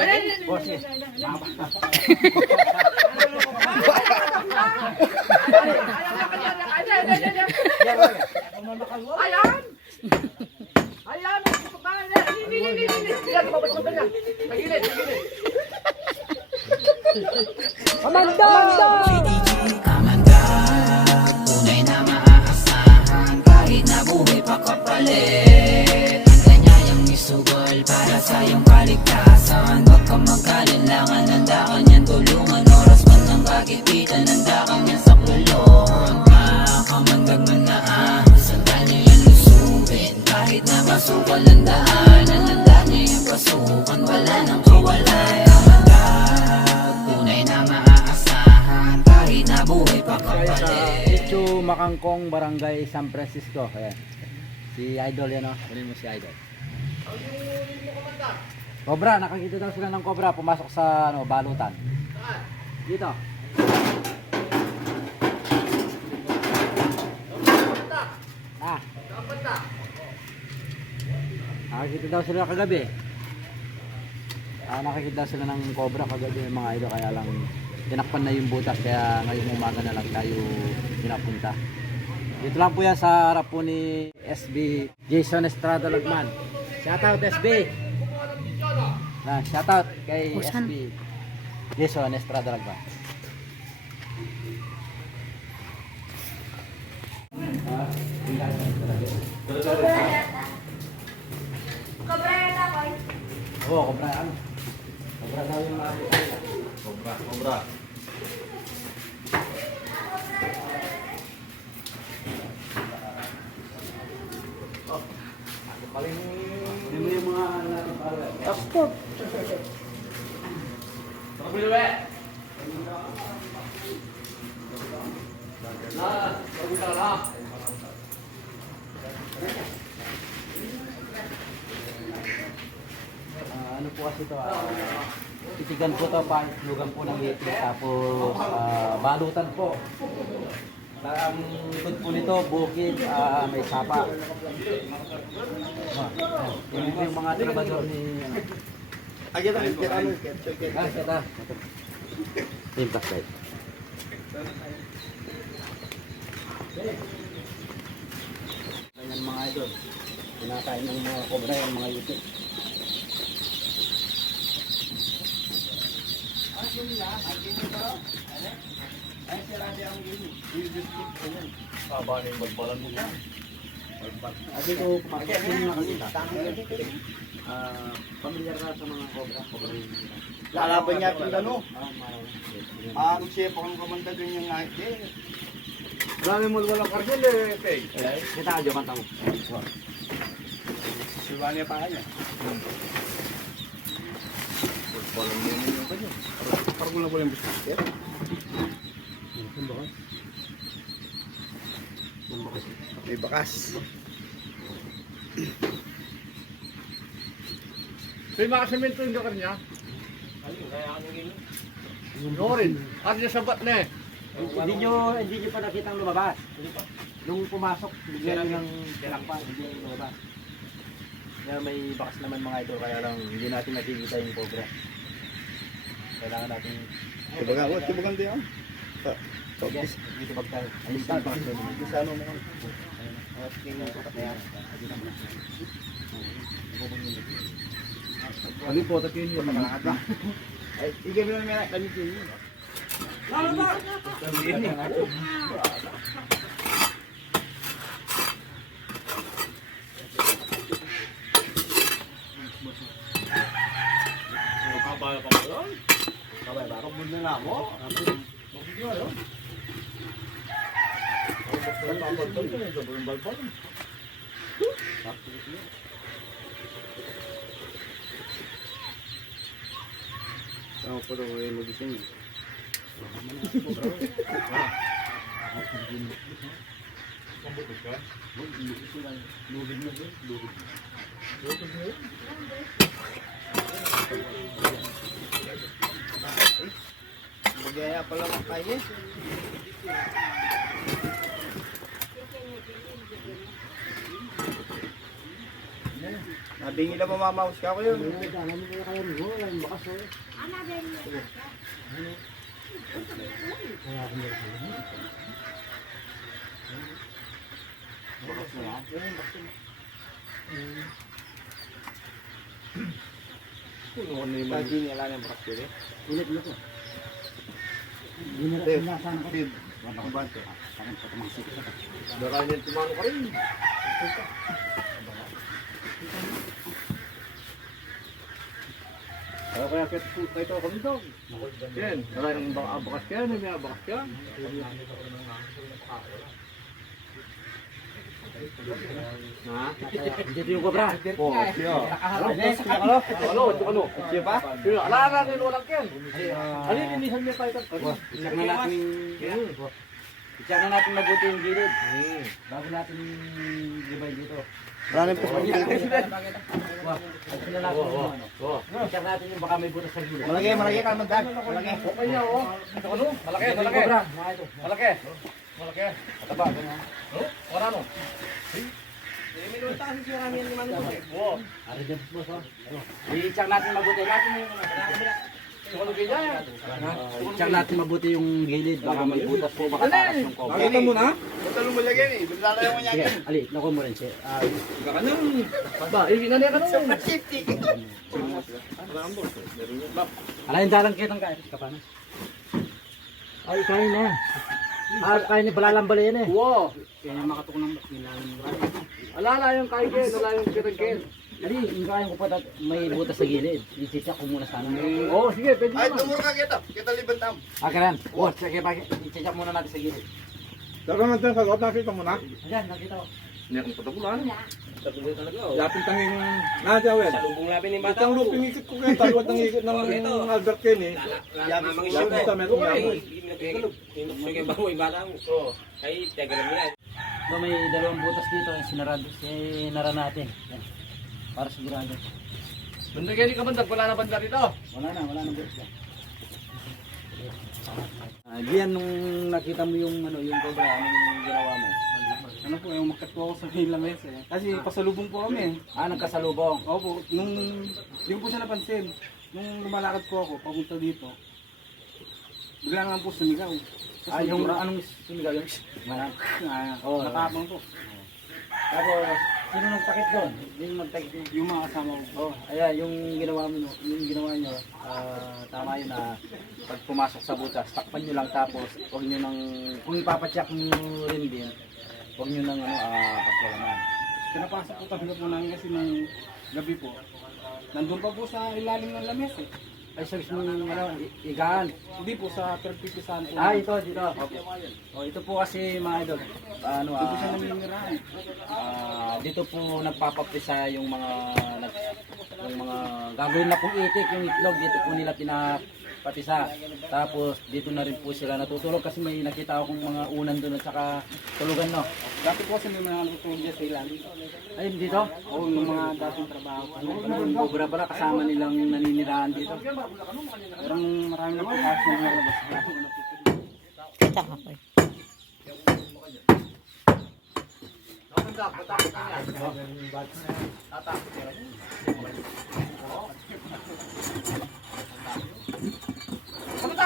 哎，没事，不怕。Huwag kang magkalinlangan Handa ka niyan tulungan Oras man ang kagipitan Handa ka niyan sa kulungan Makamandag man na ahon Sandal niyo yan lusubin Kahit na masukal ang daanan Handa niyo yung pasukan Wala nang kawalan Kamandag na maaasahan Kahit na buhay pa kapalit Makangkong, Barangay San Francisco. Ayan. Si Idol yan o. Kunin mo si Idol. Cobra, nakakita daw sila ng cobra pumasok sa ano, balutan. Dito. Ah. Nakakita daw sila kagabi. Ah, nakakita sila ng cobra kagabi mga idol kaya lang tinakpan na yung butas kaya ngayong umaga na lang tayo pinapunta. Dito lang po yan sa harap po ni SB Jason Estrada Lagman. Shoutout SB! Na, shoutout kay SB Jason Estrada Lagman. Ah, Kabrayata ko. Oo, oh, kobra ano? Kobra daw yung mga Cobra, cobra. Hindi mo yung mga natin para. Ah, ano po kasi ito, ah, titigan po ito, lugan po ng ngipin, tapos ah, balutan po. Ang likod po nito, bukid, ah, may sapa. Ah, Yan po yung mga trabador ni... Agad ang kit ano, Ah, kita. Yung flashlight. Ganyan mga idol. Pinakain ng mga kobra yung mga ipit. Saba na yung balbalan mo yan. At ito, kumakit yung nakakita. Ah, pamilyar ka sa mga mga Lalaban niya ito ano. Ah, mga- Ang chef ang kamandagan yung natin. Marami mo walang kargil eh, Peg. Kita ka, Jokan Tango. Siwa niya pa niya. Balbalan mo yun yung kanya. Parang wala wala yung biscuit. May bakas. May makasemento yung dakar niya. Yorin. At niya sabat na eh. Hindi nyo, hindi nyo pa nakitang lumabas. Nung pumasok, bigyan nyo ng tinakpan, hindi nyo lumabas. Kaya may bakas naman mga ito, kaya lang hindi natin nakikita yung cobra. Kailangan natin, Tibagan, what tibagan din yan? yes, dito pagka, ayun sa bakas doon. Dito sa ano naman. Ano po, takin yun. Ay, igay mo na may damit yun. Kabay ba? Kabul na na ako. Ako po daw ay magising. Magaya pala ng kaya. Sabi nila mamamaus ka ko yun. Ano ano yung Sabi nila ng bakas yun eh. Ulit mo to. Dave, Dave. Ang bante. Baka niyan tumano ka rin. Kaya kaya kaya kaya ito kami daw. Yan, maraming ibang abakas kaya, may abakas kaya. Ha? Dito yung kobra. Oo, siya. Ano? Ano? Ito ano? Siya pa? Siya, ala na rin walang ken. Ano yung linisan niya pa ito? Check na natin. Check na natin mabuti yung gilid. Bago natin gibay dito. Maraming po Check na natin yung ano. Yung baka may butas sa gilid. Malaki, malaki ka magdag. Malaki. Okay oh. Ito ano? Malaki, Ito yung malaki. mga ito. Malaki. Malaki. Mataba, ganyan. Oh, wala no. Oo. Ari dyan, boss. oh. I-check natin mabuti. Natin yung Ano kaya yan? Check natin mabuti yung gilid. Baka may butas po, baka takas yung kobra. Kita mo na? Ito mo lagyan eh. Na yung Sige, manyakin. ali, naku mo rin siya. Ah, Ba, eh, ginanay ka nun. ala yung dalang kitang kaya. Kapana? Ay, kain na. Ah, kain ni balalambali yan eh. Oo. Kaya niya makatok ng nilalim. Ala na yung kaikin, wala yung kirangkin. Ali, yung kain ko pa dat- may butas sa gilid. Isisak ko muna sana. Oo, sige, pwede Ay, naman. tumuro ka kita. Kita libantam. Akaran. Oh, sige pa. Isisak muna natin sa gilid. Dapat natin sa loob nakita mo na. Ayan, nakita ko. Hindi ako patagulan. oh. Lapit ang yung nadawin. Salubong labi ni Bata. Itang luping ikot ko kayo. Talwat ang ikot ng Albert Kenny. Mamang Lapit sa metro yaman. Sige ba mo ibata mo? Oo. Ay, taga na nila. So, may dalawang butas dito. Yung sinarado. Sinara natin. Yan. Para sigurado. Banda kayo ka banda, wala na banda rito. Wala na, wala na yan. Ah, Gian, nung nakita mo yung ano, yung cobra, anong ginawa mo? Ano po, yung makat po ako sa may lamesa eh. Kasi pasalubong po kami. Ah, nagkasalubong. Opo, nung hindi ko po siya napansin. Nung lumalakad po ako, papunta dito. Bigla nga po sumigaw. Ah, yung anong sumigaw yung Manang. Ah, Oo. nakapang po. Tapos, sino nagtakit doon? Sino nagtakit doon? Yung mga kasama ko. Oh, ayan, yung ginawa mo, yung ginawa nyo, ah, tama yun na pag pumasok sa butas, takpan nyo lang tapos, huwag nyo nang, kung ipapatsak nyo rin din, huwag nyo nang, ano, ah, pagkalaman. Pinapasok po tabi po namin kasi nung gabi po. Nandun pa po sa ilalim ng lamesa eh. Ay, sa mismo, ano, i- igaan. Hindi po sa perpitisan po. Ah, ito, dito. Oh, ito po kasi, mga idol, ano, siya ah. Ah, dito po nagpapaprisa yung mga nag, yung mga gagawin na pong itik, yung itlog dito po nila pinapatisa. Tapos dito na rin po sila natutulog kasi may nakita akong mga unan doon at saka tulugan no. Dati po kasi may mga natutulog dyan sa ilalim. Ayun dito. Oo, yung mga dating trabaho po. Cobra pala kasama nilang naninirahan dito. Pero nung marami na po kasi na nalabas. Banda, patakot na yan.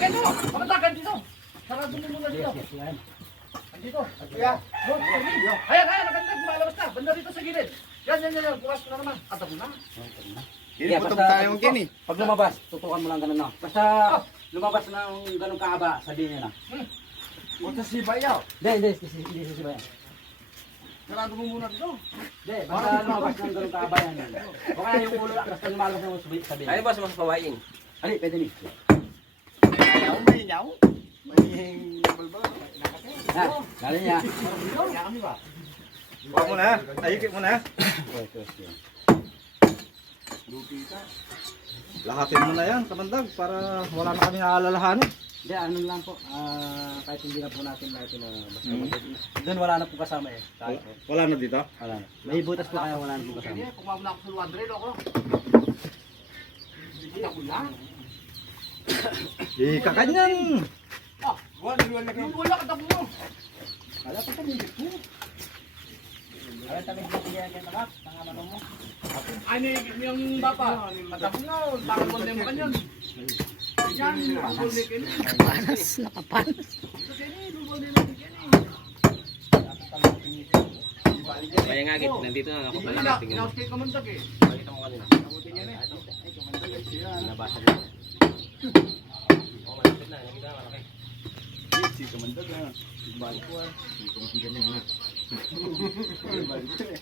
Kamatakan mo! Kamatakan dito! Sarado mo muna dito. Andito. Kuya. Ayan, ayan, nakandag, lumalabas na. Banda dito sa gilid. Yan, yan, yan, yan. Bukas na naman. Atab na. Hindi po tayo ang Kenny. Pag lumabas, tutukan mo lang ganun no. Basta lumabas ng ganun kahaba, sabihin niya na. Punta si Bayaw. Hindi, hindi, hindi, hindi sisibayan. Sarado mo muna dito. Hindi, basta lumabas ng ganun kahaba yan. O kaya yung ulo, basta lumalabas ng sabihin. sabihin. Ay, boss, mas pawain. Ali, pwede ni. May inyaw. May balbal. Ha, galing niya. Huwag mo na. Ayikit mo na. Lahatin mo na yan, kamandag, para wala na kami aalalahanin. Hindi, ano lang po, ah, kahit hindi na po natin lahat na basta mm Doon wala na po kasama eh. Po. Wala na dito? Wala na. May butas po kaya wala na po kasama. Hindi, kumama na ako sa laundry, loko. Hindi ako na. Ikakanyan! Ah, wala, wala, wala. Wala ka tapo mo. Wala pa kami. Ay, ni yung bapa. Matapon na. Takot mo na yung kanyan. Yan, bubol ni Kenny. Panas, nakapanas. Ito Kenny, bubol ni natin Kenny. Kaya nga git, nandito na ako pala Wala, tingnan. inaos kay kamandag eh. Nakita mo kanina. Nabasa ko. Hindi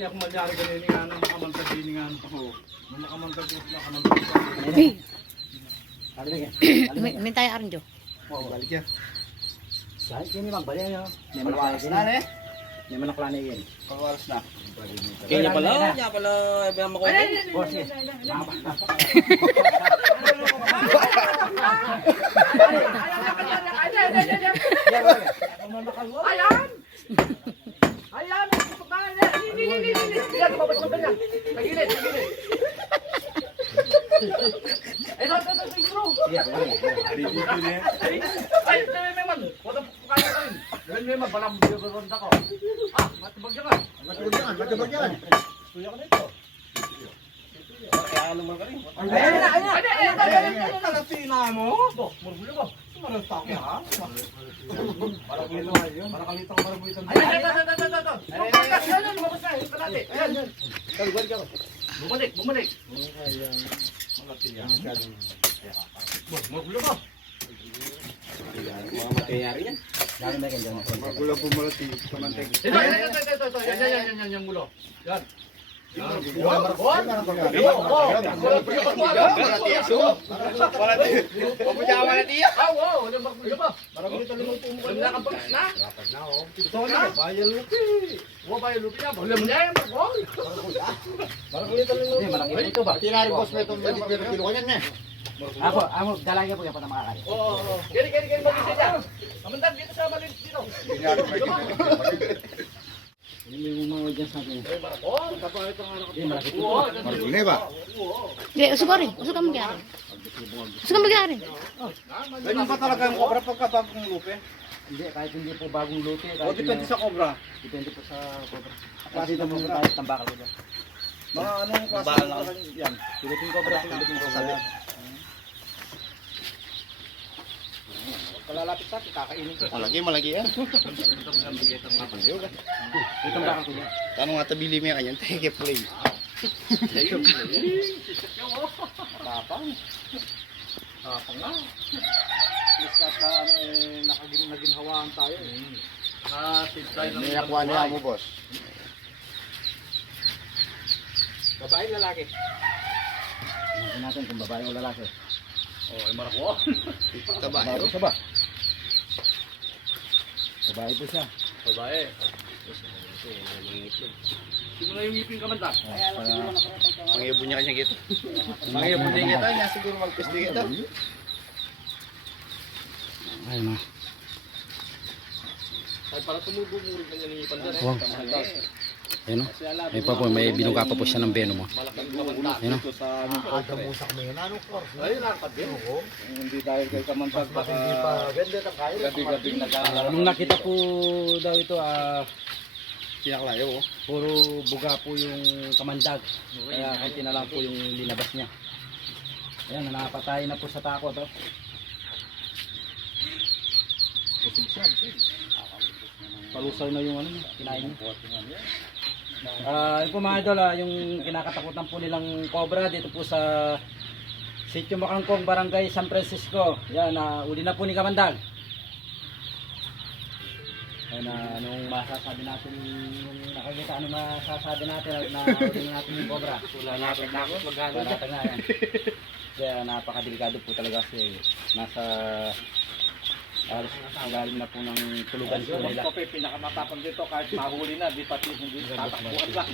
ako magyari kanina nga nang makamantag din nga ako. Nung makamantag ko na kamantag yan. may, tayo arin, Jo. Oh, balik yan. Saan kini magbali ano? May malaki na eh. May manakla na yan. Pagwaras na. Kaya pala, kaya pala, ibang mo ko. Ay, ay, ay, ay, Boss, ay, eh. ay, ay, ay. Nakapa- Ayan na kanyan. Ayan, ayan, ayan, ayan. Ayan! Ayan! Pagkain na! Hindi, hindi, hindi! Yan, babalik mo ganyan. Tagilid, tagilid. Ito, ito, ito, ito. Ay, ay, may man. Wala po kaya yun. Ganyan may man, balang biyoronda ko. Ah, matibag yan. Matulungan, matulungan yan. Kaya naman ka rin. Ayan, ayan, ayan, ayan, ayan, ayan, ayan. Kalatina mo? Bo, murgulo ba? Parang takya ha? Parang kalito nga yun. Parang kalito ang marabuitan. Ayan, ayan, ayan, ayan, ayan, ayan. Yung pagkas, ayan, ayan, lumabas na. Yung kalate. Ayan, ayan. Bumalik, bumalik. Bo, murgulo ba? Mga matayari yan. Dami na ganyan. Magulang pumalati. Kamantag. Ito, ito, ito, ito, ito, ito. Yan, yan, yan, yan, yan, yung gulo. Yan. Ah, ano oh. Po. Ako, ako, dalagyan po yan pa na makakali. Oo, oo, oo. Gani, gani, gani, mag-isa dyan. Kamandag, dito sa maliit dito. Ba? Di, usog ka rin. Usog ka mag-aarin. Usog ka mag-aarin. Ganyan pa talaga ang cobra pagka bagong lupe. Hindi, kahit hindi po bagong luto. eh, O depende sa cobra. Depende po sa cobra. Kasi ito mong kahit tambakal ko dyan. Mga anong klase ng cobra yan? Philippine cobra, Philippine cobra. Palalapit sa akin, kakainin ko. Malagi, malagi yan. Itong bakal ko dyan. Tanong nga tabili mo yan kanyan. Teke play. Tapang. Tapang nga. At least kahit na ano eh, nakagin, naginhawaan tayo eh. Ah, tip tayo ng May nakuha niya mo boss. Babae, lalaki. Tingnan natin kung babae o lalaki. Oh, ay marakon. Taba. Babae siya ba? Babae po siya. Babae. Sino na yung ngipin kamandag? Pangibon niya kanya gito. Pangibon niya kita. Niya siguro magpisti kita. Ayun na. Ay, para tumubumurig na niya ng ngipin dyan. Wow. Ayun o. May pa po, may binuga pa po siya ng venom mo. Malaking kamandag. Ayun o. Ito sa ano ko. Ay, lakad din. Hindi dahil kay Kamantag baka gabi-gabi nag Nung nakita po daw ito, ah, Sinaklayo oh. puro buga po yung kamandag. Kaya konti na lang po yung linabas niya. Ayan, napatay na po sa takot. Oh. Palusaw na yung ano niya, kinain niya. Ah, yun po mga idol, ah, yung kinakatakutan po nilang cobra dito po sa Sitio Makangkong, Barangay San Francisco. Yan, na uli na po ni Kamandag. Ayun na, anong masasabi natin, yung nakakita, ano masasabi natin na uli na natin yung cobra. Wala natin na ako, magkano na yan. Kaya napakadelikado po talaga kasi nasa alas ilalim na po ng tulugan po nila. Ito pa pinakamatapang dito kahit mahuli na, di pati hindi tatakbuhan lang.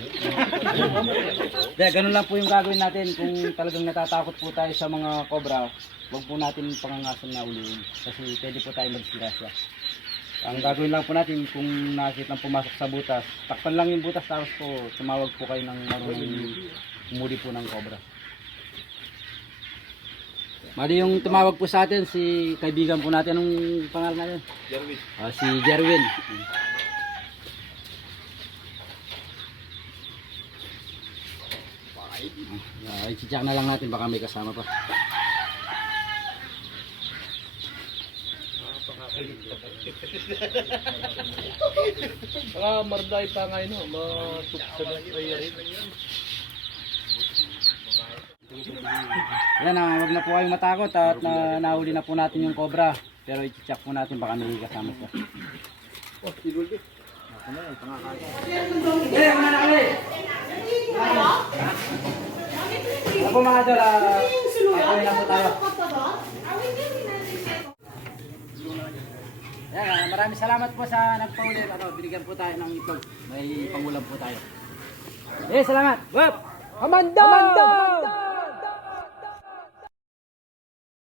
Kaya ganun lang po yung gagawin natin kung talagang natatakot po tayo sa mga cobra, huwag po natin pangangasan na uliin kasi pwede po tayo magdisgrasya. Ang gagawin lang po natin kung nakikita pumasok sa butas, takpan lang yung butas tapos po tumawag po kayo ng marunong umuli po ng cobra. Mali yung tumawag po sa atin, si kaibigan po natin, anong pangalan natin? Jerwin. Uh, si Jerwin. Ah, uh, i-check na lang natin, baka may kasama pa. Ah, baka marday pa ngayon, matupad ay rin. Yan, ah, wag na po kayong matakot at na, nahuli na po natin yung cobra. Pero i-check po natin baka may kasama siya. Eh, mga nakali! Ako mga idol, ah, okay na po tayo. Yan, ah, maraming salamat po sa nagpauli. Ano, binigyan po tayo ng itlog. May pangulam po tayo. Eh, salamat! Wap! Amanda! Amanda!